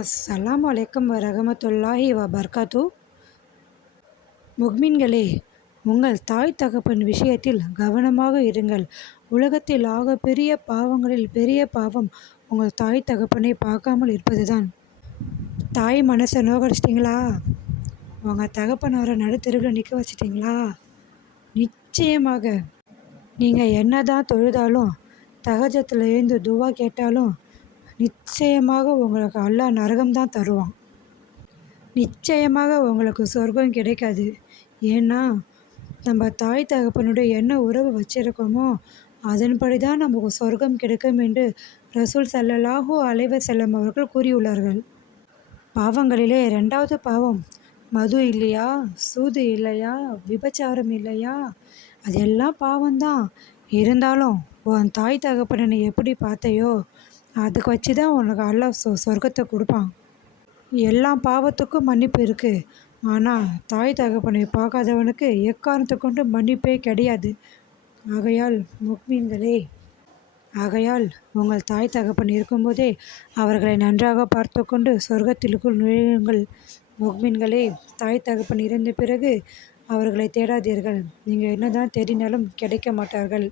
அஸ்ஸலாமு அலைக்கும் வரஹமத்துல்லாஹி வபர்காத்து. முஃமின்களே, உங்கள் தாய் தகப்பன் விஷயத்தில் கவனமாக இருங்கள். உலகத்தில் ஆகப்பெரிய பாவங்களில் பெரிய பாவம் உங்கள் தாய் தகப்பனை பார்க்காமல் இருப்பதுதான். தாய் மனசை நோகடிச்சிட்டிங்களா? உங்கள் தகப்பனாரை நடுத்தெருவில் நிற்க வச்சிட்டிங்களா? நிச்சயமாக நீங்கள் என்னதான் தொழுதாலும், தஹஜத்தில் எழுந்து துவா கேட்டாலும் நிச்சயமாக உங்களுக்கு அல்லாஹ் நரகம்தான் தருவான். நிச்சயமாக உங்களுக்கு சொர்க்கம் கிடைக்காது. ஏன்னா நம்ம தாய் தகப்பனுடைய என்ன உறவு வச்சிருக்கோமோ அதன்படி தான் நமக்கு சொர்க்கம் கிடைக்கும் என்று ரசூல் ஸல்லல்லாஹு அலைஹி வஸல்லம் அவர்கள் கூறியுள்ளார்கள். பாவங்களிலே 2வது பாவம் மது இல்லையா, சூது இல்லையா, விபச்சாரம் இல்லையா, அதெல்லாம் பாவம்தான். இருந்தாலும் உன் தாய் தகப்பனை நீ எப்படி பார்த்தையோ அதுக்கு வச்சு தான் உனக்கு அல்லாஹ் சொர்க்கத்தை கொடுப்பான். எல்லா பாவத்துக்கும் மன்னிப்பு இருக்குது. ஆனால் தாய் தகப்பனை பார்க்காதவனுக்கு எக்காரணத்தை கொண்டு மன்னிப்பே கிடையாது. ஆகையால் முஃமின்களே, உங்கள் தாய் தகப்பன் இருக்கும்போதே அவர்களை நன்றாக பார்த்து கொண்டு சொர்க்கத்திற்குள் நுழையுங்கள். முஃமின்களே, தாய் தகப்பன் இறந்த பிறகு அவர்களை தேடாதீர்கள். நீங்கள் என்னதான் தேடினாலும் கிடைக்க மாட்டார்கள்.